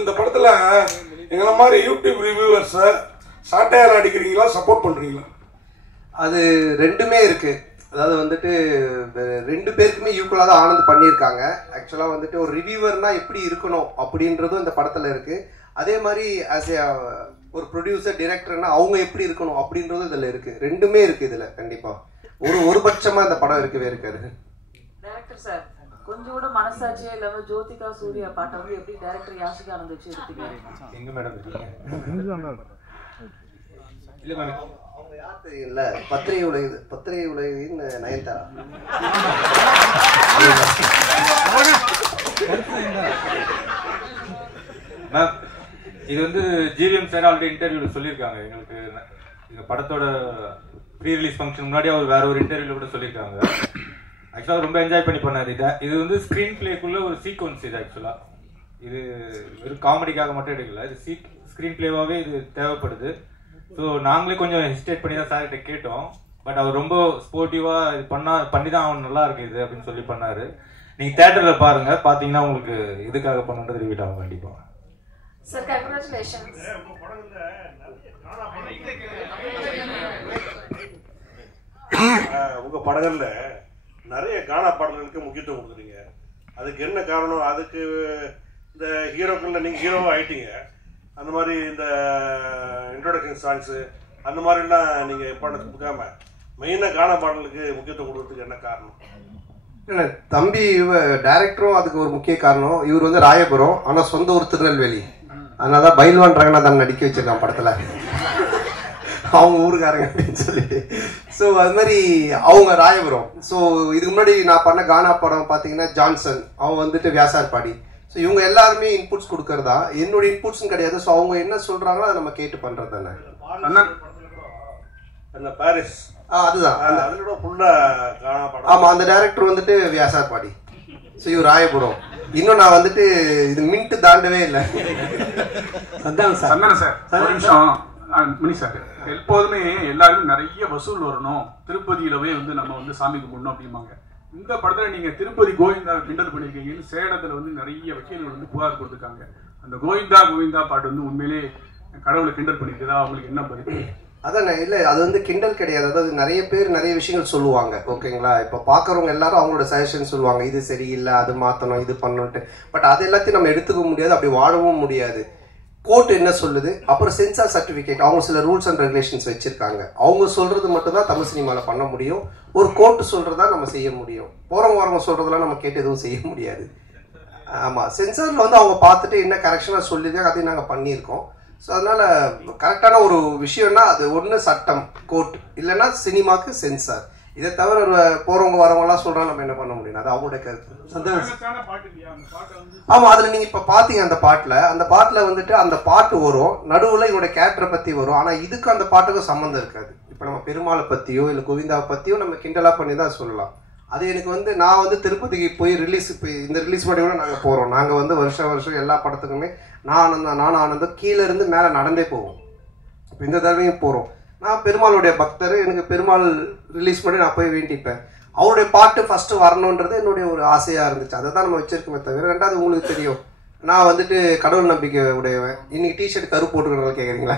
இந்த படத்துல எங்களை மாதிரி யூடியூப் ரிவ்யூவர்ஸை சாட்டையார் அடிக்கிறீங்களா, சப்போர்ட் பண்றீங்களா? அது ரெண்டுமே இருக்கு. அதாவது வந்துட்டு ரெண்டு பேருக்குமே ஈக்குவலாக தான் ஆனந்த் பண்ணியிருக்காங்க. ஆக்சுவலாக வந்துட்டு ஒரு ரிவ்யூவர்னா எப்படி இருக்கணும் அப்படின்றதும் இந்த படத்தில் இருக்கு. அதே மாதிரி ஆஸ் ஏ ஒரு ப்ரொடியூசர் டைரக்டர்னா அவங்க எப்படி இருக்கணும் அப்படின்றதும் இதில் இருக்கு. ரெண்டுமே இருக்கு இதில். கண்டிப்பாக ஒரு பட்சமா இந்த படம் இருக்கவே இருக்காது. டைரக்டர் சார், கொஞ்சம் கூட மனசாட்சியே இல்லாம ஜோதிகா சூர்யா பாட்டை வந்து எப்படி டைரக்டர் யாஷிகா ஆனந்த் வச்சு எடுத்தீங்க? எங்க மேடம் இல்ல மேடம், அவங்க யார் தெரியல, பத்திரிகை உலகின் நயன்தாரா. மேம் இது வந்து ஜிவிஎம் சார் ஆல்ரெடி இன்டர்வியூல சொல்லியிருக்காங்க. எங்களுக்கு இந்த படத்தோட ப்ரீ ரிலீஸ் ஃபங்க்ஷன் முன்னாடி அவர் வேற ஒரு இன்டர்வியூல கூட சொல்லியிருக்காங்க. ஆக்சுவலாக ரொம்ப என்ஜாய் பண்ணி பண்ணாரு. இது வந்து ஸ்க்ரீன் பிளேக்குள்ள ஒரு சீக்வன்ஸ். இது ஆக்சுவலாக இது வெறும் காமெடிக்காக மட்டும் எடுக்கல, இது ஸ்க்ரீன் பிளேவாகவே இது தேவைப்படுது. ஸோ நாங்களே கொஞ்சம் ஹெசிடேட் பண்ணி தான் சார்கிட்ட கேட்டோம். பட் அவர் ரொம்ப ஸ்போர்ட்டிவாக இது பண்ணி தான் அவன் நல்லா இருக்கு இது அப்படின்னு சொல்லி பண்ணாரு. நீங்கள் தேட்டரில் பாருங்க, பார்த்தீங்கன்னா உங்களுக்கு இதுக்காக பண்ணுன்றது ரிவீட் ஆகும் கண்டிப்பாக. Sir congratulations. உங்க படங்கள்ல நிறைய கானா பாடல்களுக்கு முக்கியத்துவம் கொடுக்குறீங்க. அதுக்கு என்ன காரணம்? அதுக்கு இந்த ஹீரோக்கள்ல நீங்க ஹீரோவா ஆயிட்டீங்க. அந்த மாதிரி இந்த இன்ட்ரோடக்ஷன் சாங்ஸ் அந்த மாதிரிலாம் நீங்க இம்பார்ட்டன்ஸ் கொடுக்காம மெயினா கானா பாடலுக்கு முக்கியத்துவம் கொடுக்கறதுக்கு என்ன காரணம்? தம்பி டைரக்டரும் அதுக்கு ஒரு முக்கிய காரணம். இவர் வந்து ராயபுரம், ஆனா சொந்த ஊர் திருநெல்வேலி. அதனாலதான் பைல்வான் ரங்கநாதன் நடிக்க வச்சிருக்கான் படத்துல, அவங்க ஊருக்காரங்க அப்படின்னு சொல்லிட்டு. ஸோ அது மாதிரி அவங்க ராயபுரம். ஸோ இதுக்கு முன்னாடி நான் பண்ண கானா படம் பார்த்தீங்கன்னா ஜான்சன், அவங்க வந்துட்டு வியாசார்பாடி. ஸோ இவங்க எல்லாருமே இன்புட்ஸ் கொடுக்கறதா, என்னோட இன்புட்ஸும் கிடையாது. ஸோ அவங்க என்ன சொல்றாங்களோ அதை நம்ம கேட்டு பண்றது தானே. பாரிஸ் அதுதான். ஆமா, அந்த டைரக்டர் வந்துட்டு வியாசார்பாடி. ஸோ இவர் ராயபுரம். இன்னும் நான் வந்துட்டு இது மின்ட்டு தாண்டவே இல்லை. சந்தானம் சார் ஒரு நிமிஷம். மணி சார், எப்போதுமே எல்லாருமே நிறைய வசூல் வரணும், திருப்பதியிலவே வந்து நம்ம வந்து சாமி கும்பிடணும் அப்படிம்பாங்க. இந்த படத்துல நீங்க திருப்பதி கோவிந்தா கிண்டல் பண்ணிருக்கீங்கன்னு சேலத்துல வந்து நிறைய வக்கீல்கள் வந்து புகார் கொடுத்துருக்காங்க. அந்த கோவிந்தா கோவிந்தா பாட்டு வந்து உண்மையிலே கடவுளை கிண்டல் பண்ணிருக்குதா? அவங்களுக்கு என்ன பதில்? அதான் இல்லை, அது வந்து கிண்டல் கிடையாது. அதாவது நிறைய பேர் நிறைய விஷயங்கள் சொல்லுவாங்க, ஓகேங்களா? இப்போ பார்க்குறவங்க எல்லாரும் அவங்களோட சஜஷன் சொல்லுவாங்க, இது சரியில்லை, அது மாற்றணும், இது பண்ணணுன்ட்டு. பட் அது எல்லாத்தையும் நம்ம எடுத்துக்க முடியாது, அப்படி வாழவும் முடியாது. கோர்ட் என்ன சொல்லுது, அப்புறம் சென்சார் சர்டிஃபிகேட், அவங்க சில ரூல்ஸ் அண்ட் ரெகுலேஷன்ஸ் வச்சிருக்காங்க. அவங்க சொல்றது மட்டும் தான் தமிழ் சினிமாவில் பண்ண முடியும். ஒரு கோர்ட் சொல்றதா நம்ம செய்ய முடியும். போறவங்க வரவங்க சொல்றதெல்லாம் நம்ம கேட்டு எதுவும் செய்ய முடியாது. ஆமாம், சென்சாரில் வந்து அவங்க பார்த்துட்டு என்ன கரெக்ஷனாக சொல்லிதான் அதையும் நாங்கள் பண்ணியிருக்கோம். ஸோ அதனால கரெக்டான ஒரு விஷயம்னா அது ஒன்று சட்டம், கோர்ட், இல்லைன்னா சினிமாவுக்கு சென்சார். இதை தவிர போறவங்க வரவங்கலாம் சொல்றாங்க, நம்ம என்ன பண்ண முடியும்? அது அவங்களுடைய கருத்து. ஆமா, அதுல நீங்க இப்ப பாத்தீங்க அந்த பாட்டுல வந்துட்டு அந்த பாட்டு வரும், நடுவுல இவரோட கேரக்டரை பத்தி வரும். ஆனா இதுக்கு அந்த பாட்டுக்கும் சம்மந்தம் இருக்காது. இப்ப நம்ம பெருமாளை பத்தியோ இல்ல கோவிந்தாவை பத்தியோ நம்ம கிண்டலா பண்ணி தான் சொல்லலாம். அது எனக்கு வந்து நான் வந்து திருப்பதிக்கு போய் ரிலீஸ், இப்போ இந்த ரிலீஸ் பண்ணி கூட நாங்கள் போகிறோம். நாங்கள் வந்து வருஷம் எல்லா படத்துக்குமே நானும் ஆனந்தம் கீழே இருந்து மேலே நடந்தே போவோம். இப்போ இந்த தடவையும் போகிறோம். நான் பெருமாளுடைய பக்தர், எனக்கு பெருமாள் ரிலீஸ் பண்ணி நான் போய் வேண்டிப்பேன். அவருடைய பாட்டு ஃபஸ்ட்டு வரணுன்றது என்னுடைய ஒரு ஆசையாக இருந்துச்சு. அதை தான் நம்ம வச்சிருக்கோமே தவிர. ரெண்டாவது உங்களுக்கு தெரியும், நான் வந்துட்டு கடவுள் நம்பிக்கை உடையவன். இன்னைக்கு டிஷர்ட் கரு போட்டுக்கிறவங்க கேட்குறீங்களா?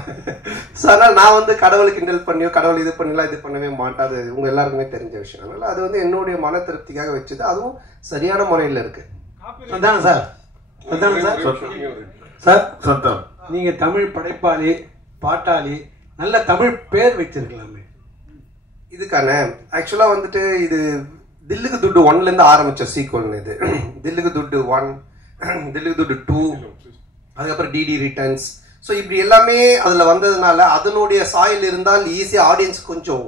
ஸோ அதனால் நான் வந்து கடவுளை கிண்டல் பண்ணியோ கடவுள் இது பண்ணலாம் இது பண்ணவே மாட்டாது, உங்கள் எல்லாருக்குமே தெரிஞ்ச விஷயம். அதனால் அது வந்து என்னுடைய மன திருப்திக்காக வச்சது, அதுவும் சரியான முறையில் இருக்கு. சந்தானம் சார், நீங்க தமிழ் படைப்பாளி, பாட்டாளி, நல்ல தமிழ் பேர் வச்சிருக்கலாமே. இதுக்கான ஆக்சுவலாக வந்துட்டு இது தில்லுக்கு துட்டு 1லேருந்து ஆரம்பித்த சீக்வல். இது தில்லுக்கு துட்டு 1, தில்லுக்கு துட்டு 2, அதுக்கப்புறம் டிடி ரிட்டர்ன்ஸ். ஸோ இப்படி எல்லாமே அதில் வந்ததுனால அதனுடைய சாயில் இருந்தால் ஈஸியாக ஆடியன்ஸ் கொஞ்சம்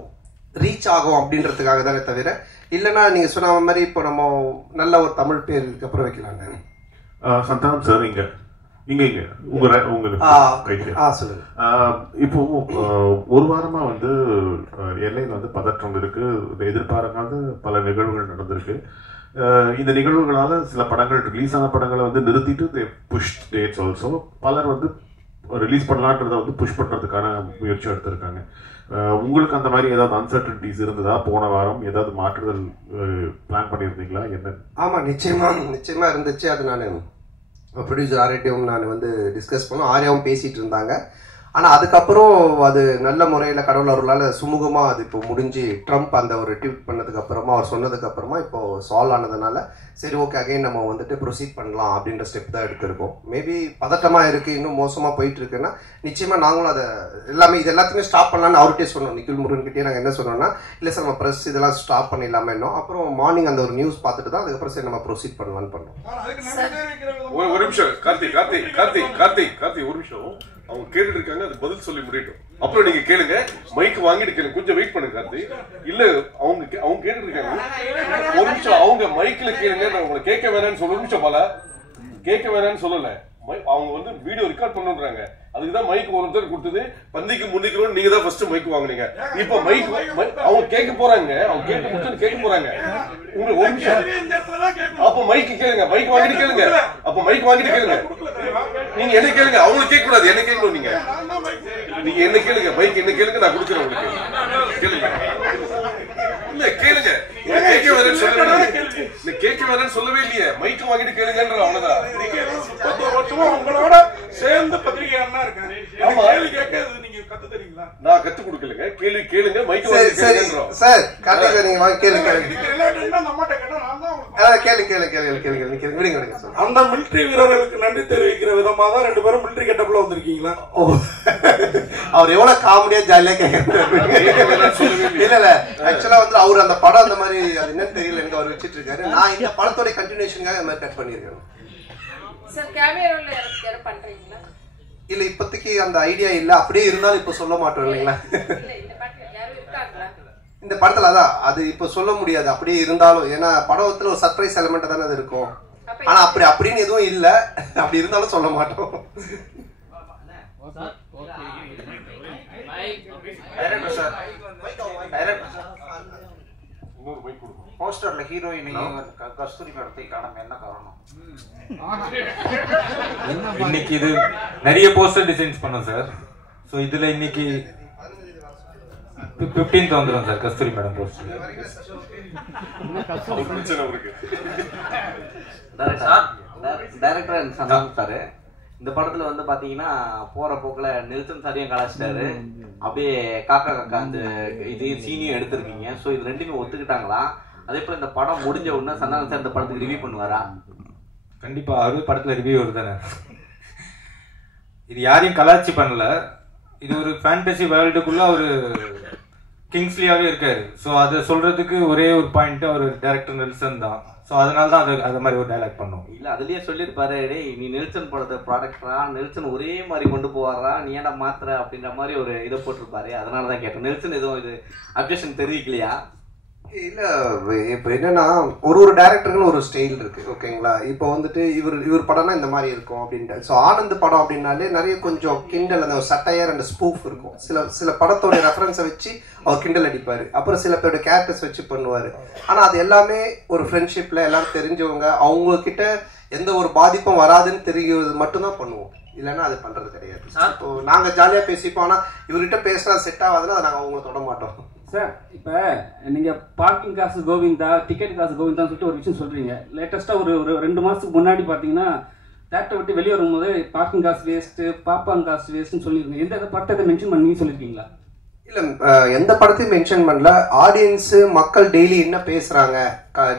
ரீச் ஆகும் அப்படின்றதுக்காக தானே தவிர, இல்லைன்னா நீங்கள் சொன்ன மாதிரி இப்போ நம்ம நல்ல ஒரு தமிழ் பேர் இதுக்கப்புறம் வைக்கலாங்க. சந்தானம் சார், இங்க சொல்லுங்க. இப்போ ஒரு வாரமா வந்து எல்லையில் வந்து பதற்றம் இருக்கு, எதிர்பாராத பல நிகழ்வுகள் நடந்திருக்கு. இந்த நிகழ்வுகளால சில படங்கள் ரிலீஸ் ஆன படங்களை வந்து நிறுத்திட்டு புஷ் டேட்ஸ் ஆல்சோ. பலர் வந்து ரிலீஸ் பண்ணலான்றதை வந்து புஷ் பண்றதுக்கான முயற்சி எடுத்திருக்காங்க. உங்களுக்கு அந்த மாதிரி ஏதாவது அன்சர்டனிட்டிஸ் இருந்ததா? போன வாரம் ஏதாவது மாற்றுதல் பிளான் பண்ணியிருந்தீங்களா? என்ன? ஆமா, நிச்சயமா இருந்துச்சு. அது நான் ப்ரொடியூசர் ஆர்யாட்டையும் நான் வந்து டிஸ்கஸ் பண்ணோம். ஆர்யாவும் பேசிகிட்டு இருந்தாங்க. ஆனால் அதுக்கப்புறம் அது நல்ல முறையில் கடவுள் அவர்களால் சுமூகமாக அது இப்போ முடிஞ்சு ட்ரம்ப் அந்த ஒரு ட்வீட் பண்ணதுக்கு அப்புறமா அவர் சொன்னதுக்கு அப்புறமா இப்போ சால்வ் ஆனதுனால சரி ஓகே அகைன் நம்ம வந்துட்டு ப்ரொசீட் பண்ணலாம் அப்படின்ற ஸ்டெப் தான் எடுத்திருக்கோம். மேபி பதட்டமாக இருக்குது, இன்னும் மோசமாக போயிட்டு இருக்குன்னா நிச்சயமாக நாங்களும் அதை எல்லாமே இது எல்லாத்தையுமே ஸ்டாப் பண்ணலான்னு அவர்கிட்டே சொன்னோம். நிக்கில் முருகன்கிட்டே நாங்கள் என்ன சொன்னோம்னா இல்லை சார் நம்ம ப்ரெஸ் இதெல்லாம் ஸ்டாப் பண்ணிடலாமே இன்னும். அப்புறம் மார்னிங் அந்த ஒரு நியூஸ் பார்த்துட்டு தான் அதுக்கப்புறம் சரி நம்ம ப்ரொசீட் பண்ணலான்னு பண்ணோம். ஒரு நிமிஷம் கார்த்திக் ஒரு நிமிஷம். அவங்க கேட்டுட்டு இருக்காங்க, அது பதில் சொல்லி முடியட்டும். அப்புறம் நீங்க கேளுங்க, மைக் வாங்கிட்டு கேளுங்க. கொஞ்சம் வெயிட் பண்ணுங்க கார்த்திக். இல்ல அவங்க கேட்டுட்டு இருக்காங்க. ஒரு நிமிஷம் அவங்க மைக்ல கேளுங்க. நான் உங்களை கேட்க வேணாம்னு சொல்ல நிமிஷம் பாலா கேட்க வேணாம்னு சொல்லல. அவங்க வந்து வீடியோ ரெக்கார்ட் பண்ணுறாங்க. அதுக்குதான் மைக் ஒருத்தர் கொடுத்தது. பந்திக்கு முன்னிக்கிறோம் நீங்க தான் ஃபர்ஸ்ட் மைக் வாங்குனீங்க. இப்ப மைக் அவங்க கேட்க போறாங்க. அவங்க கேட்க போறாங்க. உங்களுக்கு ஒரு நிமிஷம். அப்ப மைக் கேளுங்க. மைக் வாங்கிட்டு கேளுங்க. அப்ப மைக் வாங்கிட்டு கேளுங்க. நீங்க என்ன கேளுங்க. அவங்களுக்கு கேட்க கூடாது, என்ன கேட்கணும். நீங்க என்ன கேளுங்க. மைக் என்ன கேளுங்க, நான் கொடுக்குறேன் உங்களுக்கு. கேளுங்க. இல்ல கேளுங்க. கேட்க வேணாம்னு சொல்லவே இல்லையே. மைக் வாங்கிட்டு கேளுங்கன்ற அவ்வளவுதான். உங்களோட சேர்ந்து பத்திரிகையாளனா இருக்காரு. கேள்வி கேட்கறது நீங்க கத்து தரீங்களா? நான் கத்து கொடுக்கலங்க. கேள்வி கேளுங்க. மைக் வாங்கிட்டு கேளுங்கன்றோம். சார் கார்த்திக் நீங்க வாங்க கேளுங்க. அந்த மிலிட்டரி வீரர்களுக்கு நன்றி தெரிவிக்கிற விதமா தான் 2 பேரும் மிலிட்டரி கெட்டப்ல வந்திருக்கீங்களா? அவர் எவ்வளவு காமெடியா ஜாலியா கேட்கறாரு. இல்ல ஆக்சுவலா வந்து அவர் அந்த படம் அந்த மாதிரி அது என்னன்னு தெரியல எனக்கு அவர் வச்சிட்டு இருக்காரு. நான் இந்த படத்தோட கண்டினியூஷனுக்காக இந்த மாதிரி கட் பண்ணிருக்கேன். சார் கேமியோல யார பண்றீங்களா? இல்ல இப்போதைக்கு அந்த ஐடியா இல்ல. அப்படியே இருந்தாலும் இப்ப சொல்ல மாட்டோம் இல்லைங்களா? இல்ல இந்த படத்துல யாரும் இருக்காங்களா? இந்த படத்துல அதான் அது இப்ப சொல்ல முடியாது. அப்படியே இருந்தாலும் ஏன்னா படத்துல ஒரு சர்ப்ரைஸ் எலிமெண்ட் தானே அது இருக்கும். ஆனா அப்படின்னு எதுவும் இல்ல. அப்படி இருந்தாலும் சொல்ல மாட்டோம். போஸ்டர்ல ஹீரோயினையும் கஸ்தூரி மேடத்தை காணாம என்ன காரணம்? இன்னைக்கு இது நிறைய போஸ்டர் டிசைன்ஸ் பண்ணோம் சார். ஸோ இதுல இன்னைக்கு 15th வந்துடும் sir Kasthuri madam poster. Director and Santhanam sir இந்த படத்துல வந்து பாத்தீங்கன்னா போற போக்குல நெல்சன் சாரையும் கலாச்சிட்டாரு. அப்படியே காக்கா அந்த இது சீனியும் எடுத்திருக்கீங்க. ஸோ இது ரெண்டுமே ஒத்துக்கிட்டாங்களா? அதே போல இந்த படம் முடிஞ்ச உடனே சந்தானம் சார் இந்த படத்துக்கு ரிவ்யூ பண்ணுவாரா? கண்டிப்பா அவரு படத்துல ரிவ்யூ வருதானே. இது யாரையும் கலாச்சி பண்ணல. இது ஒரு ஃபேண்டசி வேர்ல்டுக்குள்ள ஒரு கிங்ஸ்லியாவே இருக்காரு. ஸோ அதை சொல்றதுக்கு ஒரே ஒரு பாயிண்ட் அவர் டைரக்டர் நெல்சன் தான். ஸோ அதனால தான் அது மாதிரி ஒரு டைலாக் பண்ணோம். இல்ல அதுலயே சொல்லியிருப்பாரு, டேய் நீ நெல்சன் படத்தை ப்ராடக்டரா, நெல்சன் ஒரே மாதிரி கொண்டு போவாரா, நீ ஏன்னா மாத்திர அப்படின்ற மாதிரி ஒரு இதை போட்டிருப்பாரு. அதனாலதான் கேட்டேன். நெல்சன் எதுவும் இது அப்ஜெக்ஷன் தெரிவிக்கலையா? இல்ல இப்ப என்னன்னா ஒரு டைரக்டருக்குன்னு ஒரு ஸ்டைல் இருக்கு. ஓகேங்களா? இப்போ வந்துட்டு இவர் படம்னா இந்த மாதிரி இருக்கும் அப்படின்ட்டு. ஸோ ஆனந்த் படம் அப்படின்னாலே நிறைய கொஞ்சம் கிண்டல் அந்த சட்டையர் அண்ட் ஸ்பூஃப் இருக்கும். சில படத்தோட ரெஃபரன்ஸை வச்சு அவர் கிண்டல் அடிப்பாரு. அப்புறம் சில பேரோட கேரக்டர்ஸ் வச்சு பண்ணுவாரு. ஆனா அது எல்லாமே ஒரு ஃப்ரெண்ட்ஷிப்ல எல்லாரும் தெரிஞ்சவங்க அவங்க கிட்ட எந்த ஒரு பாதிப்பும் வராதுன்னு தெரிகிறது மட்டும்தான் பண்ணுவோம். இல்லைன்னா அது பண்றது கிடையாது. இப்போ நாங்க ஜாலியா பேசிப்போம். ஆனா இவர்கிட்ட பேசினா செட் ஆகாதுன்னா அதை நாங்க அவங்களை தொட மாட்டோம். சார் இப்போ நீங்கள் பார்க்கிங் காசு கோவிந்தா, டிக்கெட் காசு கோவிந்தான்னு சொல்லிட்டு ஒரு விஷயம் சொல்கிறீங்க. லேட்டஸ்ட்டாக ஒரு 2 மாதத்துக்கு முன்னாடி பார்த்தீங்கன்னா தேட்டரை விட்டு வெளியே வரும்போது பார்க்கிங் காசு வேஸ்ட்டு, பாப்பாங்க காசு வேஸ்ட்டுன்னு சொல்லியிருக்கீங்க. எந்த படத்தை மென்ஷன் பண்ணி சொல்லியிருக்கீங்களா? இல்லை எந்த படத்தையும் மென்ஷன் பண்ணல. ஆடியன்ஸு மக்கள் டெய்லி என்ன பேசுகிறாங்க,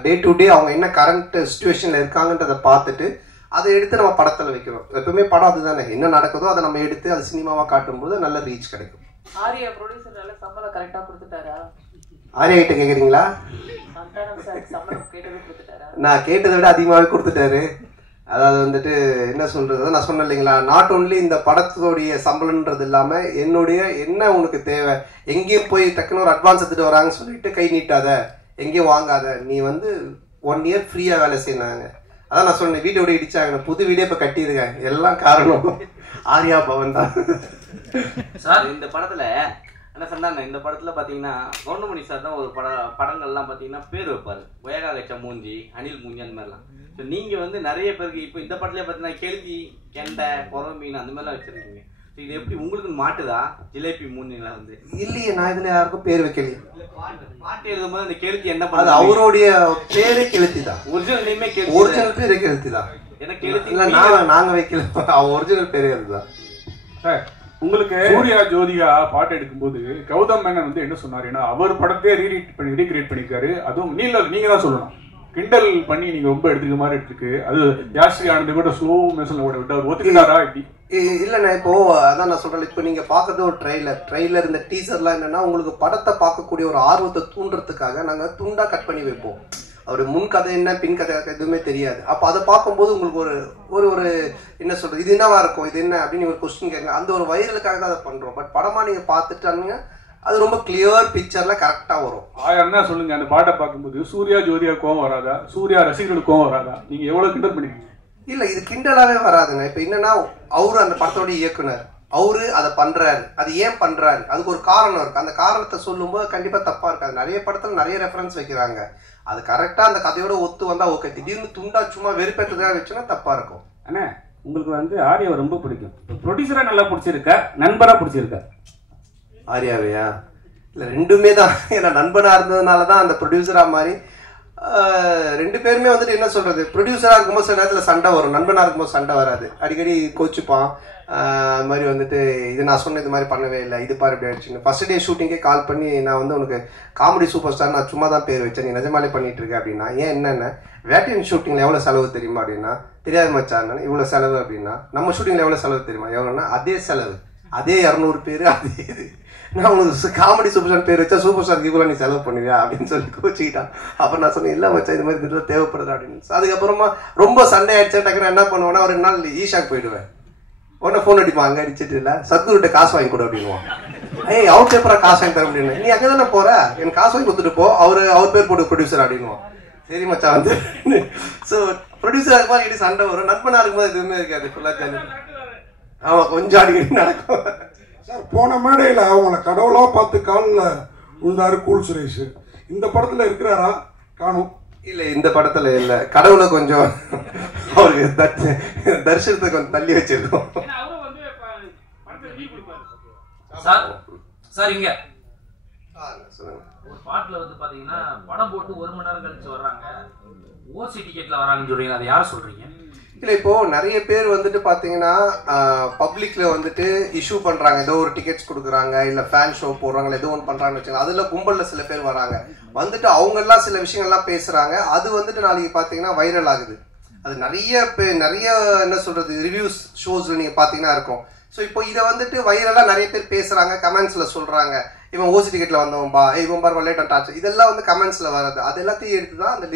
டே டு டே அவங்க என்ன கரண்ட் சுச்சுவேஷனில் இருக்காங்கன்றதை பார்த்துட்டு அதை எடுத்து நம்ம படத்தில் வைக்கிறோம். எப்பவுமே படம் அதுதானே, என்ன நடக்குதோ அதை நம்ம எடுத்து அது சினிமாவாக காட்டும்போது நல்ல ரீச் கிடைக்கும். ஆரியா ப்ரொடியூசர்னால சம்பளம் கரெக்டா கொடுத்துட்டாரா? ஆரியா கிட்ட கேக்குறீங்களா? சந்தானம் சார் சம்பளம் கேட்டதே கொடுத்துட்டாரா? நான் கேட்டதை விட அதிகமாகவே கொடுத்துட்டாரு. அதாவது வந்துட்டு என்ன சொல்றது, நான் சொன்னேன் இல்லைங்களா, நாட் ஓன்லி இந்த படத்தோடைய சம்பளம்ன்றது இல்லாம என்னுடைய என்ன உனக்கு தேவை, எங்கேயும் போய் டக்குன்னு ஒரு அட்வான்ஸ் எடுத்துட்டு வராங்கன்னு சொல்லிட்டு கை நீட்டாத, எங்கேயும் வாங்காத, நீ வந்து 1 year ஃப்ரீயா வேலை செய்யினாங்க. அதான் நான் சொன்னேன், வீட்டோட இடிச்சாங்க, புது வீடே இப்ப கட்டியிருக்காங்க. எல்லாம் காரணம் ஆர்யா பவன் தான். சார் இந்த படத்துல என்ன சொன்னாங்க, இந்த படத்துல பாத்தீங்கன்னா கவுண்டமணி சார் தான் ஒரு படங்கள்லாம் பாத்தீங்கன்னா பேர் வைப்பாரு, ஒயகா கச்ச மூஞ்சி, அனில் மூஞ்சி அந்த மாதிரிலாம். ஸோ நீங்க வந்து நிறைய பேருக்கு இப்போ இந்த படத்துல பாத்தீங்கன்னா கெளுத்தி, கெண்டை, குறவ மீன் அந்த மாதிரிலாம் வச்சிருக்கீங்க. இது எப்படி உங்களுக்கு மாட்டுதா? ஜிலேபி மூஞ்சிலாம் வந்து இல்லையே, நான் இதுல யாருக்கும் பேர் வைக்கலையே. பாட்டு எழுதும் போது அந்த கெளுத்தி என்ன பண்ணது, அவருடைய பேரே கெளுத்தி தான். ஒரிஜினல் நேமே ஒரிஜினல் பேரே கெளுத்தி தான். எனக்கு எழுதி நாங்க வைக்கல, அவன் ஒரிஜினல் பேரே அதுதான் சார். உங்களுக்கு சூர்யா ஜோதிகா பாட்டு எடுக்கும்போது கௌதம் மேனன் வந்து என்ன சொன்னாருன்னா, அவர் படத்தையே ரீக்ரியேட் பண்ணிருக்காரு. அதுவும் நீங்க தான் சொல்லணும், கிண்டல் பண்ணி நீங்க ரொம்ப எடுத்துக்க மாதிரி எடுத்துருக்கு. அது யாஸ்ரீ ஆனந்த் கூட ஸ்லோ மோஷன்ல விட்டார், ஒத்துக்கிட்டாரா இப்படி? இல்லண்ணா, இப்போ அதான் நான் சொல்றேன், இப்போ நீங்க பாக்குறது ஒரு ட்ரெய்லர் இந்த டீசர்லாம் என்னன்னா உங்களுக்கு படத்தை பார்க்கக்கூடிய ஒரு ஆர்வத்தை தூண்டுறதுக்காக நாங்க துண்டா கட் பண்ணி வைப்போம். அவர் முன் கதை என்ன பின் கதை எதுவுமே தெரியாது. அப்போ அதை பார்க்கும்போது உங்களுக்கு ஒரு ஒரு என்ன சொல்றது, இது என்னவா இருக்கும், இது என்ன அப்படின்னு ஒரு கொஸ்டின் கேட்க, அந்த ஒரு வைரலுக்காக தான் அதை பண்றோம். பட் படமா நீங்க பார்த்துட்டாங்க அது ரொம்ப கிளியர் பிக்சர்ல கரெக்டா வரும். என்ன சொல்லுங்க, அந்த பாட்டை பார்க்கும்போது சூர்யா ஜோதியா கோவம் வராதா? சூர்யா ரசிகர்களுக்கு கோவம் வராதா? நீங்க எவ்வளவு கிண்டல் பண்ணிருக்கீங்க? இல்ல, இது கிண்டலாவே வராதுங்க. இப்ப என்னன்னா அவரு அந்த படத்தோட இயக்குனர், அவரு அதை பண்றாரு, அது ஏன் பண்றாரு, அதுக்கு ஒரு காரணம் இருக்கு. அந்த காரணத்தை சொல்லும்போது கண்டிப்பா தப்பா இருக்காது. நிறைய படத்துல நிறைய ரெஃபரன்ஸ் வைக்கிறாங்க, அது கரெக்டா அந்த கதையோட ஒத்து வந்தா ஓகே. திடீர்னு துண்டா சும்மா வெறுப்பேற்றதுக்காக வச்சுன்னா தப்பா இருக்கும். அண்ணா, உங்களுக்கு வந்து ஆர்யாவை ரொம்ப பிடிக்கும், ப்ரொடியூசரா நல்லா பிடிச்சிருக்கா, நண்பரா பிடிச்சிருக்கா? ஆர்யாவையா? இல்ல, ரெண்டுமே தான். ஏன்னா நண்பனா இருந்ததுனாலதான் அந்த ப்ரொடியூசரா மாதிரி. ரெண்டு பேருமே வந்துட்டு என்ன சொல்றது, ப்ரொடியூசரா இருக்கும்போது சில நேரத்துல சண்டை வரும், நண்பனா இருக்கும்போது சண்டை வராது, அடிக்கடி கோச்சுப்பான். அது மாதிரி வந்துட்டு இது நான் சொன்ன இது மாதிரி பண்ணவே இல்லை, இது பாரு இப்படி ஆயிடுச்சுன்னு. ஃபர்ஸ்ட் டே ஷூட்டிங்கே கால் பண்ணி நான் வந்து உனக்கு காமெடி சூப்பர் ஸ்டார் நான் சும்மா தான் பேர் வச்சேன், நீ நிஜமாலே பண்ணிட்டு இருக்க அப்படின்னா. ஏன் என்னென்ன வேட்டையன் ஷூட்டிங்ல எவ்வளவு செலவு தெரியுமா அப்படின்னா, தெரியாது மச்சான் இவ்வளவு செலவு அப்படின்னா. நம்ம ஷூட்டிங்ல எவ்வளவு செலவு தெரியுமா, எவ்வளோன்னா அதே செலவு, அதே 200 பேர், அதே இது. நான் உனக்கு காமெடி சூப்பர் ஸ்டார் பேர் வச்சா சூப்பர் ஸ்டாருக்கு இவ்வளோ நீ செலவு பண்ணுவியா அப்படின்னு சொல்லி கோச்சிக்கிட்டான். அப்புறம் நான் சொன்னேன், இல்லை வச்சா இது மாதிரி இதுல தேவைப்படுது அப்படின்னு. அதுக்கப்புறமா ரொம்ப சண்டை ஆயிடுச்சா டக்குன்னு என்ன பண்ணுவேன்னா, ஒரு நாள் ஈஷாக்கு போயிடுவேன். உடனே ஃபோன் அடிப்பான், அங்கே அடிச்சுட்டு இல்லை சத்குருட்ட காசு வாங்கி கொடு அப்படின்வான். ஏய் அவுட் பேப்பரா காசு வாங்கி தர அப்படின்னு. நீ அங்கே தானே போற, எனக்கு காசு வாங்கி கொடுத்துட்டு போ, அவர் பேர் போட்டு ப்ரொடியூசர் அப்படின்வான். சரி மச்சா வந்து. ஸோ ப்ரொடியூசர் இருக்கும்போது அடிக்கடி சண்டை வரும், நண்பனா இருக்கும்போது எதுவுமே இருக்காது, ஃபுல்லா ஜாலி. ஆமா, கொஞ்சம் அடிக்கடி நடக்கும். சார், போன மேடையில் அவங்கள கடவுளா பார்த்து காலில் உண்டாரு கூல் சுரேஷ். இந்த படத்துல இருக்கிறாரா? காணும். இல்ல, இந்த படத்துல இல்ல. கடவுளை கொஞ்சம் அவருக்கு தரிசனத்தை கொஞ்சம் தள்ளி வச்சிருக்கோம். சார் இங்க ஒரு பாட்டுல வந்து பாத்தீங்கன்னா படம் போட்டு 1 மணி நேரம் கழிச்சு வர்றாங்க, ஓசி டிக்கெட்ல வராங்கன்னு சொல்றீங்க, அதை யார சொல்றீங்க? இல்ல, இப்போ நிறைய பேர் வந்துட்டு பாத்தீங்கன்னா பப்ளிக்ல வந்துட்டு இஷ்யூ பண்றாங்க, ஏதோ ஒரு டிக்கெட்ஸ் கொடுக்குறாங்க, இல்ல ஃபேன் ஷோ போடுறாங்க, ஏதோ ஒன்று பண்றாங்கன்னு வச்சுக்கோங்க. அதுல கும்பல்ல சில பேர் வராங்க, வந்துட்டு அவங்க எல்லாம் சில விஷயங்கள்லாம் பேசுறாங்க. அது வந்துட்டு நாளைக்கு பாத்தீங்கன்னா வைரல் ஆகுது. அது நிறைய என்ன சொல்றது ரிவ்யூஸ் ஷோஸ்ல நீங்க பாத்தீங்கன்னா இருக்கும். ஸோ இப்போ இதை வந்துட்டு வைரலா நிறைய பேர் பேசுறாங்க, கமெண்ட்ஸ்ல சொல்றாங்க, இவன் ஓசி டிக்கெட்ல வந்தவன்பா, இவன் பார் லேட் அண்ட் டாச், இதெல்லாம் வந்து கமெண்ட்ஸ்ல வர்றது. அது எல்லாத்தையும் எடுத்துதான் அந்த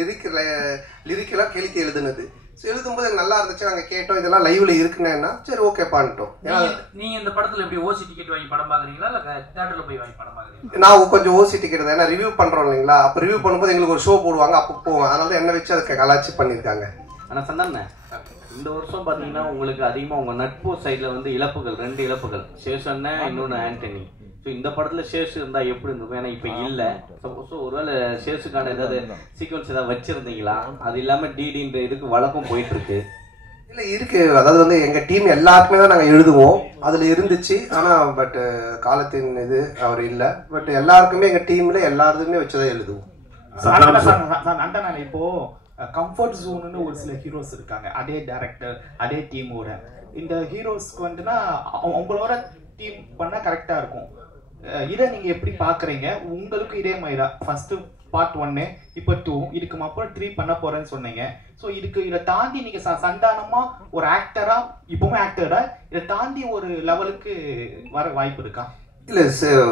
லிரிக்கெல்லாம் கெளுத்தி எழுதுனது. எழுதும்போது நல்லா இருந்துச்சு, நாங்க கேட்டோம், இதெல்லாம் லைவ்ல இருக்குன்னா சரி ஓகே பண்ணிட்டோம். நீங்க இந்த படத்துல எப்படி ஓசி டிக்கெட் வாங்கி படம் பாக்குறீங்களா இல்ல தியேட்டர்ல போய் வாங்கி படம் பாக்குறீங்களா? நான் கொஞ்சம் ஓசி டிக்கெட் தான், ஏன்னா ரிவ்யூ பண்றோம் இல்லைங்களா, அப்ப ரிவ்யூ பண்ணும்போது எங்களுக்கு ஒரு ஷோ போடுவாங்க, அப்போ போவோம். அதனால என்ன வச்சு அதுக்கு கலாச்சி பண்ணிருக்காங்க. ஆனா சந்தானே, இந்த வருஷம் பாத்தீங்கன்னா உங்களுக்கு அதிகமா உங்க நட்பு சைட்ல வந்து இழப்புகள், 2 இழப்புகள், சேஷன் இன்னொன்னு ஆண்டனி. இந்த படத்துல சேஷ் இருந்தா எப்படி இருந்திருக்கும்? ஏன்னா இப்ப இல்ல. சப்போஸ் ஒருவேளை சேஷுக்கான ஏதாவது சீக்வன்ஸ் ஏதாவது வச்சிருந்தீங்களா? அது இல்லாம டிடின்ற இதுக்கு வழக்கம் போயிட்டு இருக்கு. இல்ல இருக்கு, அதாவது வந்து எங்க டீம் எல்லாருக்குமே தான் நாங்க எழுதுவோம், அதுல இருந்துச்சு. ஆனா பட் காலத்தின் இது அவர் இல்ல. பட் எல்லாருக்குமே எங்க டீம்ல எல்லாருமே வச்சுதான் எழுதுவோம். இப்போ கம்ஃபர்ட் ஜோன்னு ஒரு சில ஹீரோஸ் இருக்காங்க, அதே டைரக்டர் அதே டீமோட. இந்த ஹீரோஸ்க்கு வந்துன்னா அவங்களோட டீம் பண்ணா கரெக்டா இருக்கும். இதை நீங்க எப்படி பாக்குறீங்க? உங்களுக்கு இதே மாதிரி தான் ஃபர்ஸ்ட் பார்ட் 1, இப்போ 2, இதுக்கு அப்புறம் 3 பண்ண போறேன்னு சொன்னீங்க. ஸோ இதை தாண்டி நீங்க சந்தானமா ஒரு ஆக்டரா, இப்பவுமே ஆக்டரா, இதை தாண்டி ஒரு லெவலுக்கு வர வாய்ப்பு இருக்கா? இல்ல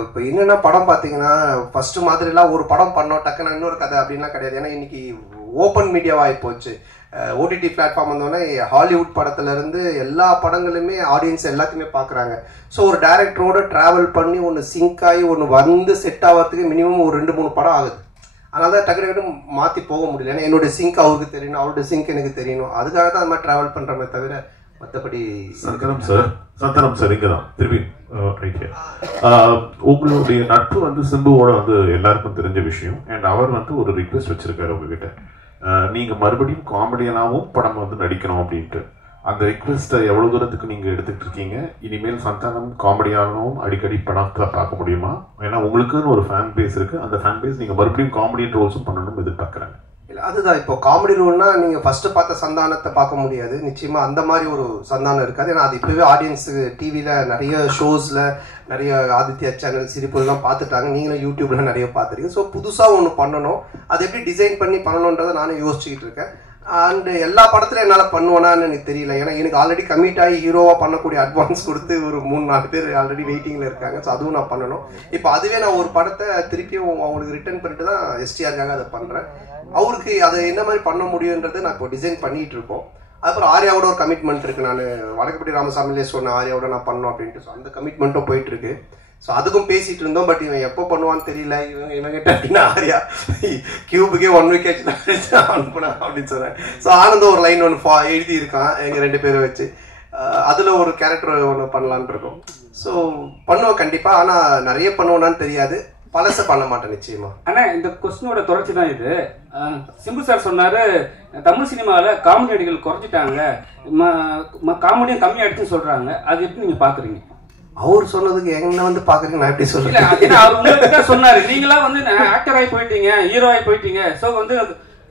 இப்போ என்னன்னா படம் பாத்தீங்கன்னா ஃபர்ஸ்ட் மாதிரி எல்லாம் ஒரு படம் பண்ணோம் டக்குன்னு இன்னொரு கதை அப்படின்லாம் கிடையாது. ஏன்னா இன்னைக்கு ஓப்பன் மீடியாவாகி போச்சு. ஓடிடி பிளாட்ஃபார்ம் வந்தோடனே ஹாலிவுட் படத்துல இருந்து எல்லா படங்களுமே ஆடியன்ஸ் எல்லாத்தையுமே பாக்குறாங்க. ஸோ ஒரு டைரக்டரோட டிராவல் பண்ணி ஒன்று சிங்க் ஆகி ஒன்று வந்து செட் ஆகிறதுக்கு மினிமம் ஒரு 2-3 படம் ஆகுது. அதனால தான் டக்கு மாற்றி போக முடியல. ஏன்னா என்னோட சிங்க் அவருக்கு தெரியணும், அவரோட சிங்க் எனக்கு தெரியணும். அதுக்காக தான் அது மாதிரி டிராவல் பண்றமே தவிர மற்றபடி. சந்தனம் சார் இங்கே தான் திரும்பி உங்களுடைய நட்பு வந்து சிம்புவோட வந்து எல்லாருக்கும் தெரிஞ்ச விஷயம். அண்ட் அவர் வந்து ஒரு ரிக்வெஸ்ட் வச்சிருக்காரு உங்ககிட்ட, நீங்க மறுபடியும் காமெடியனாகவும் படம் வந்து நடிக்கணும் அப்படின்ட்டு. அந்த ரிக்வெஸ்ட்டை எவ்வளவு தூரத்துக்கு நீங்க எடுத்துட்டு இருக்கீங்க? இனிமேல் சந்தானம் காமெடியாகவும் அடிக்கடி படத்தை பார்க்க முடியுமா? ஏன்னா உங்களுக்குன்னு ஒரு ஃபேன் பேஸ் இருக்கு, அந்த ஃபேன் பேஸ் நீங்க மறுபடியும் காமெடியன் ரோல்ஸும் பண்ணணும்னு எதிர்பார்க்குறாங்க. இல்லை அதுதான் இப்போ காமெடி ரோல்னா நீங்கள் ஃபர்ஸ்ட் பார்த்த சந்தானத்தை பார்க்க முடியாது, நிச்சயமா அந்த மாதிரி ஒரு சந்தானம் இருக்காது. ஏன்னா அது இப்போவே ஆடியன்ஸுக்கு டிவியில் நிறைய ஷோஸில் நிறைய ஆதித்யா சேனல் சிரிப்புலாம் பார்த்துட்டாங்க, நீங்களும் யூடியூப்ல நிறைய பார்த்துருக்கீங்க. ஸோ புதுசாக ஒன்று பண்ணணும், அது எப்படி டிசைன் பண்ணி பண்ணணுன்றதை நானும் யோசிச்சுக்கிட்டு இருக்கேன். அண்ட் எல்லா படத்துலையும் என்னால் பண்ணுவேனான்னு எனக்கு தெரியல, ஏன்னா எனக்கு ஆல்ரெடி கமிட் ஆகி ஹீரோவாக பண்ணக்கூடிய அட்வான்ஸ் கொடுத்து ஒரு 3-4 பேர் ஆல்ரெடி வெயிட்டிங்கில் இருக்காங்க. ஸோ அதுவும் நான் பண்ணணும். இப்போ அதுவே நான் ஒரு படத்தை திருப்பியும் அவங்களுக்கு ரிட்டர்ன் பண்ணிட்டு தான் எஸ்டிஆருக்காக அதை பண்ணுறேன். அவருக்கு அதை என்ன மாதிரி பண்ண முடியுன்றதை நான் இப்போ டிசைன் பண்ணிட்டு இருக்கோம். அதுக்கப்புறம் ஆர்யாவோட ஒரு கமிட்மெண்ட் இருக்குது, நான் வடக்குப்பட்டி ராமசாமிலே சொன்னேன் ஆர்யாவோட நான் பண்ணோம் அப்படின்ட்டு. ஸோ அந்த கமிட்மெண்ட்டும் போயிட்டுருக்கு. ஸோ அதுக்கும் பேசிகிட்டு இருந்தோம். பட் இவன் எப்போ பண்ணுவான்னு தெரியல, இவங்கிட்ட அப்படின்னா ஆர்யா கியூபுக்கே 1 week அனுப்புனா அப்படின்னு சொன்னேன். ஸோ ஆனந்தம் ஒரு லைன் ஒன்று எழுதி இருக்கான் எங்கள் 2 பேரை வச்சு, அதில் ஒரு கேரக்டர் ஒன்று பண்ணலான் இருக்கோம். ஸோ பண்ணுவோம் கண்டிப்பாக, ஆனால் நிறைய பண்ணுவோன்னான்னு தெரியாது, பழச பண்ண மாட்டேன் நிச்சயமா. ஆனா இந்த கொஸ்டினோட தொடர்ச்சி தான் இது. சிம்பு சார் சொன்னாரு தமிழ் சினிமாவில் காமெடி நடிகர்கள் குறைஞ்சிட்டாங்க, காமெடியும் கம்மியாயிடுச்சுன்னு சொல்றாங்க. அது எப்படி நீங்க பாக்குறீங்க? அவர் சொன்னதுக்கு என்ன வந்து பாக்குறீங்க, நான் எப்படி சொல்றேன்? அவர் உங்களுக்கு சொன்னாரு, நீங்களா வந்து ஆக்டர் ஆகி போயிட்டீங்க, ஹீரோ ஆகி போயிட்டீங்க, சோ வந்து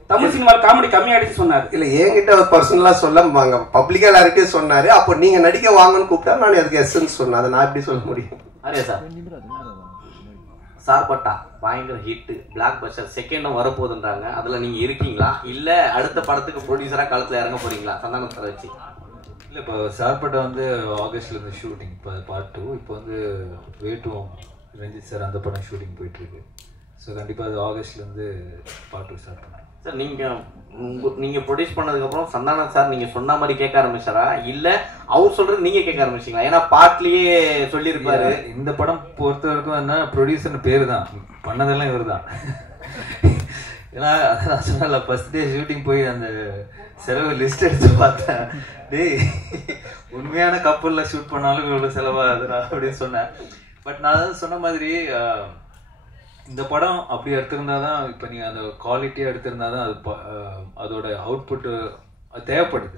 தமிழ் சினிமாவில் காமெடி கம்மியாயிடுச்சு சொன்னாரு. இல்ல என்கிட்ட அவர் பர்சனலா சொல்ல வாங்க, பப்ளிக்கா எல்லார்கிட்டயும் சொன்னாரு. அப்போ நீங்க நடிக்க வாங்கன்னு கூப்பிட்டா நான் அதுக்கு எஸ்ன்னு சொன்னேன். அதை நான் எப்படி சொல்ல முடியும்? அரே சார் சார்பட்டா பயங்கர ஹிட், பிளாக் பஸ்டர், செகண்டும் வரப்போகுதுன்றாங்க. அதுல நீங்க இருக்கீங்களா, இல்ல அடுத்த படத்துக்கு ப்ரொடியூசரா களத்துல இறங்க போறீங்களா சந்தானம் சார் வச்சு? இல்லை, இப்போ சார்பட்டா வந்து ஆகஸ்ட்லேருந்து ஷூட்டிங், இப்போ பார்ட் 2. இப்போ வந்து வேட்டுவோம் ரஞ்சித் சார் அந்த படம் ஷூட்டிங் போயிட்டுருக்கு. ஸோ கண்டிப்பாக அது ஆகஸ்ட்லேருந்து பார்ட் 2 ஸ்டார்ட் பண்ணேன் சார். நீங்கள் ப்ரொடியூஸ் பண்ணதுக்கப்புறம் சந்தானம் சார் நீங்கள் சொன்ன மாதிரி கேட்க ஆரம்பிச்சாரா, இல்லை அவர் சொல்கிறது நீங்கள் கேட்க ஆரம்பிச்சிங்களா? ஏன்னா பாட்லேயே சொல்லியிருப்பாரு. இந்த படம் பொறுத்த வரைக்கும் என்ன, ப்ரொடியூசர்னு பேர் தான், பண்ணதெல்லாம் இவர் தான். ஏன்னா நான் சொன்னல ஃபர்ஸ்ட் டே ஷூட்டிங் போய் அந்த செலவு லிஸ்ட் எடுத்து பார்த்தேன், டேய் உண்மையான கப்பலில் ஷூட் பண்ணாலும் இவ்வளோ செலவாகுதுடா அப்படின்னு சொன்னேன். பட் நான் சொன்ன மாதிரி இந்த படம் அப்படி எடுத்திருந்தா தான், இப்போ நீங்கள் அந்த குவாலிட்டியாக எடுத்திருந்தா தான் அது அதோட அவுட்புட்டு தேவைப்படுது.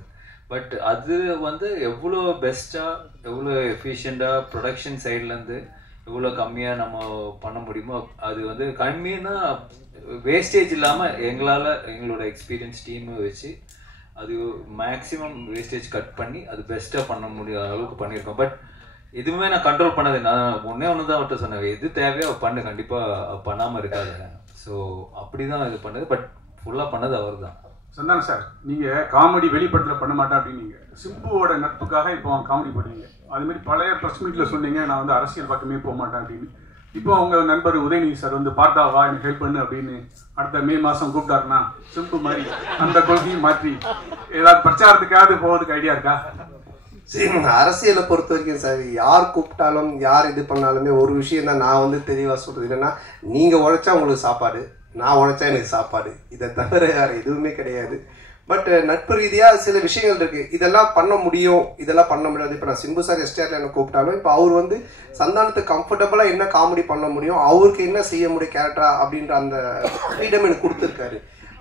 பட் அது வந்து எவ்வளோ பெஸ்ட்டாக, எவ்வளோ எஃபிஷியண்ட்டாக ப்ரொடக்ஷன் சைட்லேருந்து எவ்வளோ கம்மியாக நம்ம பண்ண முடியுமோ, அது வந்து கம்மின்னா வேஸ்டேஜ் இல்லாமல் எங்களால் எங்களோட எக்ஸ்பீரியன்ஸ் டீமை வச்சு அது மேக்ஸிமம் வேஸ்டேஜ் கட் பண்ணி அது பெஸ்ட்டாக பண்ண முடியாத அளவுக்கு பண்ணியிருக்கோம். பட் எதுவுமே நான் கண்ட்ரோல் பண்ணது, நான் ஒன்றே ஒன்று தான் அவர்கிட்ட சொன்னேன், எது தேவையோ பண்ணு, கண்டிப்பாக பண்ணாமல் இருக்காது. ஸோ அப்படி தான் இது பண்ணது. பட் ஃபுல்லாக பண்ணது அவர் தான். சந்தானம் சார், நீங்கள் காமெடி வெளிப்படத்தில் பண்ண மாட்டேன் அப்படின்னீங்க, சிம்புவோட நட்புக்காக இப்போ அவங்க காமெடி பண்ணுவீங்க. அதுமாரி பழைய ப்ரெஸ் மீட்டில் சொன்னீங்க நான் வந்து அரசியல் பக்கமே போக மாட்டேன் அப்படின்னு. இப்போ அவங்க நண்பர் உதயநிதி சார் வந்து பார்த்தாவா எனக்கு ஹெல்ப் பண்ணு அப்படின்னு அடுத்த மே மாதம் கூப்பிட்டாருன்னா சிம்பு மாதிரி அந்த கொள்கையை மாற்றி ஏதாவது பிரச்சாரத்துக்காவது போவதுக்கு ஐடியா இருக்கா? சரி, அரசியலை பொறுத்த வரைக்கும் சார் யார் கூப்பிட்டாலும் யார் இது பண்ணாலுமே ஒரு விஷயம் தான் நான் வந்து தெளிவாக சொல்கிறது என்னென்னா, நீங்கள் உழைச்சா உங்களுக்கு சாப்பாடு, நான் உழைச்சா எனக்கு சாப்பாடு, இதை தவிர வேறு எதுவுமே கிடையாது. பட் நட்பு ரீதியாக சில விஷயங்கள் இருக்குது, இதெல்லாம் பண்ண முடியும், இதெல்லாம் பண்ண முடியாது. இப்போ நான் சிம்பு சார் எஸ்டிஆரில் என்ன கூப்பிட்டாலும் இப்போ அவர் வந்து சந்தானத்துக்கு கம்ஃபர்டபுளாக என்ன காமெடி பண்ண முடியும், அவருக்கு என்ன செய்ய முடியும் கேரக்டரா அப்படின்ற அந்த ஃப்ரீடம் எனக்கு கொடுத்துருக்காரு.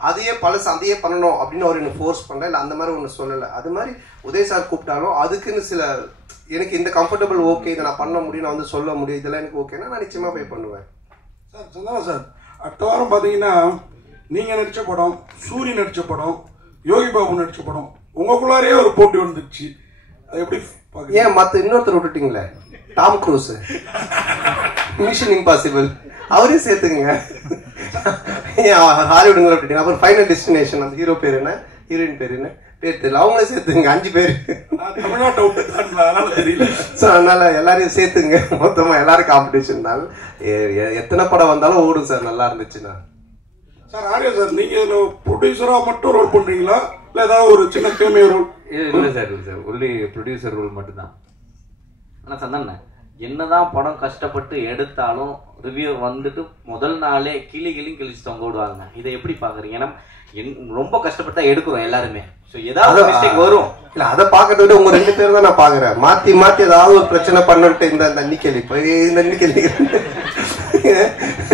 அதையே பழசு அதையே பண்ணணும் அப்படின்னு அவர் எனக்கு ஃபோர்ஸ் பண்ணல, இல்லை அந்த மாதிரி ஒன்று சொல்லலை. அது மாதிரி உதய சார் கூப்பிட்டாலும் அதுக்குன்னு சில எனக்கு இந்த கம்ஃபர்டபுள் ஓகே, இதை நான் பண்ண முடியும், நான் வந்து சொல்ல முடியும், இதெல்லாம் எனக்கு ஓகேன்னா நான் நிச்சயமாக போய் பண்ணுவேன். சார் சந்தானம் சார், அடுத்த வாரம் பார்த்தீங்கன்னா நீங்கள் நடித்த படம், சூரி நடித்த படம், யோகி பாபு நடித்த படம், உங்களுக்குள்ளாரே ஒரு போட்டி வந்துடுச்சு, அது எப்படி? ஏன் மற்ற இன்னொருத்தர் விட்டுட்டீங்களே, டாம் க்ரூஸ், மிஷன் இம்பாசிபிள், அவரே சேர்த்துக்குங்க. ஹாலிவுட்ல விட்டுட்டீங்க. அப்புறம் ஃபைனல் டெஸ்டினேஷன், அந்த ஹீரோ பேர் என்ன, ஹீரோயின் பேர் என்ன, பேர் தெரியல, அவங்களே சேர்த்துங்க. 5 பேர் தெரியல. ஸோ அதனால எல்லாரையும் சேர்த்துங்க, மொத்தமாக எல்லாரும் காம்படிஷன்னால எத்தனை படம் வந்தாலும் ஓடும் சார், நல்லா இருந்துச்சுன்னா. சார் ஆர்யா சார், நீங்க இதுல ப்ரொடியூசரா மட்டும் ரோல் பண்றீங்களா, இல்ல ஏதாவது ஒரு சின்ன கேமியோ ரோல்? இல்லை சார், இல்லை சார், ஒன்லி ப்ரொடியூசர் ரோல் மட்டும்தான். ஆனால் சந்தானே என்னதான் படம் கஷ்டப்பட்டு எடுத்தாலும் ரிவ்யூ வந்துட்டு முதல் நாளே கிழிச்சு தொங்க விடுவாங்க. இதை எப்படி பாக்குறீங்க? ஏன்னா ரொம்ப கஷ்டப்பட்டா எடுக்கிறோம் எல்லாருமே, ஏதாவது மிஸ்டேக் வரும். இல்ல அதை பாக்கிறத விட உங்க 2 பேரும் தான் நான் பாக்குறேன். மாத்தி மாத்தி ஏதாவது ஒரு பிரச்சனை பண்ணிட்டு இந்த அன்னிக்கேள்வி இந்த அன்னிக்கேள்வி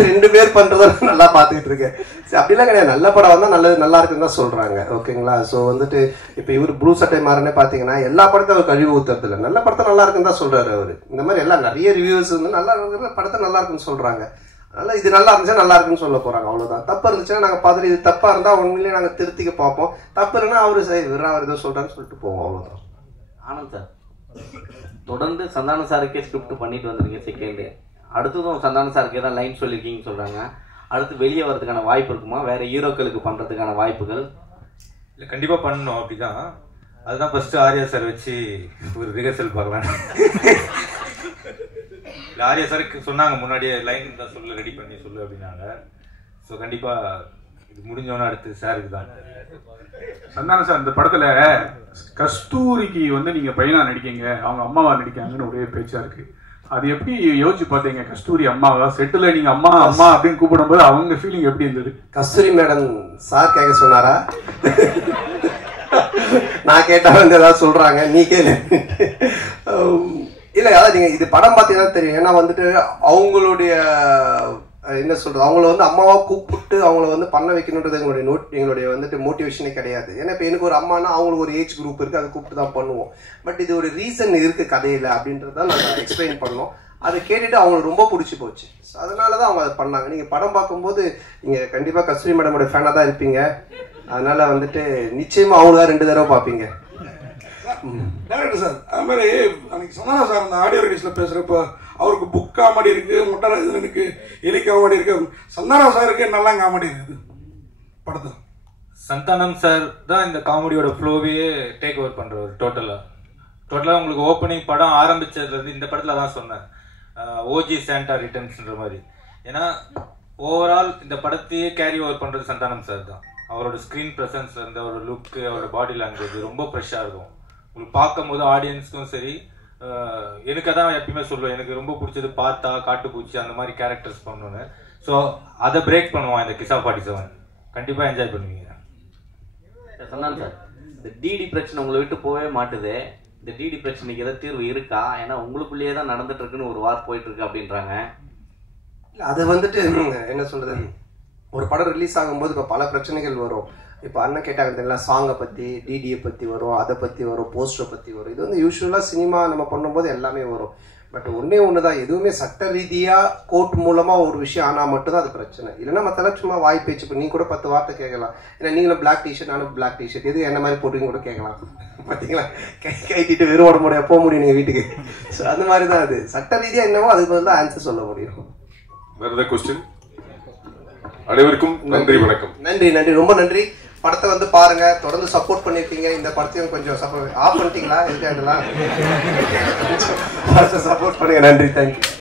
2 பேர் பண்றத நல்லா பாத்துக்கிட்டு இருக்கேன். அப்படிலாம் கிடையாது, நல்ல படம் வந்தா நல்லது, நல்லா இருக்குன்னு தான் சொல்றாங்க. ஓகேங்களா? ஸோ வந்துட்டு இப்ப இவர் ப்ளூ சட்டை மாறனே பாத்தீங்கன்னா எல்லா படத்தையும் அவர் கழிவு ஊத்துறது இல்லை, நல்ல படத்தை நல்லா இருக்குன்னு தான் சொல்றாரு அவரு. இந்த மாதிரி எல்லாம் நிறைய ரிவ்யூஸ் வந்து நல்லா இருக்கிற படத்தை நல்லா இருக்குன்னு சொல்றாங்க. அதனால இது நல்லா இருந்துச்சா நல்லா இருக்குன்னு சொல்ல போறாங்க, அவ்வளவுதான். தப்பா இருந்துச்சுன்னா நாங்க பார்த்துட்டு இது தப்பா இருந்தா உண்மையிலேயே நாங்க திருத்திக்க பார்ப்போம். தப்பு இல்லைன்னா அவரு சரி விரா அவர் ஏதோ சொல்றான்னு சொல்லிட்டு போவோம், அவ்வளவுதான். ஆனந்த் சார், தொடர்ந்து சந்தான சாருக்கே ஸ்கிரிப்ட் பண்ணிட்டு வந்துருங்க செகண்ட். அடுத்ததும் சந்தான சாருக்கே தான் லைன் சொல்லியிருக்கீங்கன்னு சொல்றாங்க. அடுத்து வெளியே வரதுக்கான வாய்ப்பு இருக்குமா? வேற ஹீரோக்களுக்கு பண்றதுக்கான வாய்ப்புகள்? இல்லை, கண்டிப்பா பண்ணணும். அப்படிதான், அதுதான் ஃபர்ஸ்ட் ஆர்யா சார் வச்சு ஒரு ரிஹர்சல் பார்க்கலாம். ஆர்யா சாருக்கு சொன்னாங்க முன்னாடியே லைன் தான் சொல்லு, ரெடி பண்ணி சொல்லு அப்படின்னாங்க. ஸோ கண்டிப்பா இது முடிஞ்சோன்னு அடுத்து சாருக்கு தான். சந்தானம் சார், இந்த படத்துல கஸ்தூரிக்கு வந்து நீங்க பையனா நடிக்கீங்க, அவங்க அம்மாவா நடிக்காங்கன்னு ஒரே பேச்சா இருக்கு. அது எப்படி யோசிச்சு பார்த்தீங்க? கஸ்தூரி அம்மாவா செட்டில் நீங்க அம்மா அம்மா அப்படின்னு கூப்பிடும்போது அவங்க ஃபீலிங் எப்படி இருந்தது? கஸ்தூரி மேடம் சார் கேட்க சொன்னாரா? நான் கேட்டா வந்து ஏதாவது சொல்றாங்க, நீ கேளு. இல்ல, அதான் நீங்க இது படம் பார்த்தீங்கன்னா தெரியும். ஏன்னா வந்துட்டு அவங்களுடைய என்ன சொல்றது, அவங்கள வந்து அம்மாவா கூப்பிட்டு அவங்கள வந்து பண்ண வைக்கணுன்றது எங்களுடைய வந்துட்டு மோட்டிவேஷனே கிடையாது. ஏன்னா இப்போ எனக்கு ஒரு அம்மானா அவங்களுக்கு ஒரு ஏஜ் குரூப் இருக்கு, அதை கூப்பிட்டு தான் பண்ணுவோம். பட் இது ஒரு ரீசன் இருக்கு கதையில அப்படின்றத நாங்கள் எக்ஸ்பிளைன் பண்ணோம். அதை கேட்டுட்டு அவங்களுக்கு ரொம்ப பிடிச்சி போச்சு. அதனாலதான் அவங்க அதை பண்ணாங்க. நீங்க படம் பார்க்கும்போது நீங்க கண்டிப்பா கஸ்தூரி மேடமோட ஃபேனா தான் இருப்பீங்க. அதனால வந்துட்டு நிச்சயமா அவங்க 2 தடவை பார்ப்பீங்க. டேரக்டர் சார், அது மாதிரி அன்னைக்கு சந்தானம் சார் அந்த ஆடியோ ரிலீஸ்ல பேசுறப்ப அவருக்கு புக் காமெடி இருக்கு, முட்டராஜனுக்கு எலி காமெடி இருக்கு, சந்தானம் சாருக்கு நல்லா காமெடி இருக்குது படத்துல. சந்தானம் சார் தான் இந்த காமெடியோட ஃப்ளோவே டேக் ஓவர் பண்றவர். டோட்டலா உங்களுக்கு ஓப்பனிங் படம் ஆரம்பிச்சதுல இருந்து இந்த படத்துல தான் சொன்னேன், ஓஜி சாண்டா ரிட்டர்ன்ஸ்ன்ற மாதிரி. ஏன்னா ஓவரால் இந்த படத்தையே கேரி ஓவர் பண்றது சந்தானம் சார் தான். அவரோட ஸ்கிரீன் பிரசன்ஸ் இருந்து அவரோட லுக், அவரோட பாடி லாங்குவேஜ் ரொம்ப ஃப்ரெஷ்ஷாக இருக்கும். உங்களுக்கு பார்க்கும் போது ஆடியன்ஸ்க்கும் சரி, எனக்கு அதான் எப்பயுமே சொல்லுவேன், எனக்கு ரொம்ப பிடிச்சது பார்த்தா காட்டுப்பூச்சி அந்த மாதிரி கேரக்டர்ஸ் பண்ணணும்னு. ஸோ அதை பிரேக் பண்ணுவான் இந்த கிசா 47. கண்டிப்பாக என்ஜாய் பண்ணுவீங்க. சந்தானம் சார், இந்த டிடி பிரச்சனை உங்களை விட்டு போகவே மாட்டுது. இந்த டிடி பிரச்சனைக்கு ஏதாவது தீர்வு இருக்கா? ஏன்னா உங்களுக்குள்ளேயே தான் நடந்துட்டு இருக்குன்னு ஒரு வார் போயிட்டு இருக்கு அப்படின்றாங்க. அது வந்துட்டு என்ன சொல்றது, ஒரு படம் ரிலீஸ் ஆகும்போது இப்போ பல பிரச்சனைகள் வரும். இப்போ அண்ணன் கேட்டாங்க தெரியல, சாங்கை பற்றி, டிடியை பற்றி வரும், அதை பற்றி வரும், போஸ்டரை பற்றி வரும். இது வந்து யூஸ்வலாக சினிமா நம்ம பண்ணும்போது எல்லாமே வரும். பட் ஒன்றே ஒன்று தான், எதுவுமே சட்ட ரீதியாக கோர்ட் மூலமாக ஒரு விஷயம் ஆனால் மட்டும்தான் அது பிரச்சனை. இல்லைன்னா மற்றெல்லாம் சும்மா வாய் பேச்சு. இப்போ நீங்கள் கூட 10 வார்த்தை கேட்கலாம். ஏன்னா நீங்களும் பிளாக் டிஷர்ட், நானும் பிளாக் டிஷர்ட், எது என்ன மாதிரி போட்டுங்க கூட கேட்கலாம். பார்த்தீங்களா, கைட்டிட்டு வெறும் ஓட முடியாது, போக முடியும் நீங்கள் வீட்டுக்கு. ஸோ அந்த மாதிரி தான் அது சட்ட ரீதியாக என்னவோ அதுக்கு பதில் தான் ஆன்சர் சொல்ல முடியும். வேற ஏதாவது கொஸ்டின்? அனைவருக்கும் நன்றி, வணக்கம். நன்றி நன்றி, ரொம்ப நன்றி. படத்தை வந்து பாருங்க, தொடர்ந்து சப்போர்ட் பண்ணிருக்கீங்க. இந்த படத்தையும் கொஞ்சம் சப்போர்ட் ஆஃப் பண்ணிட்டீங்களா? இருக்காங்களா? சப்போர்ட் பண்ணுங்க. நன்றி, தேங்க்யூ.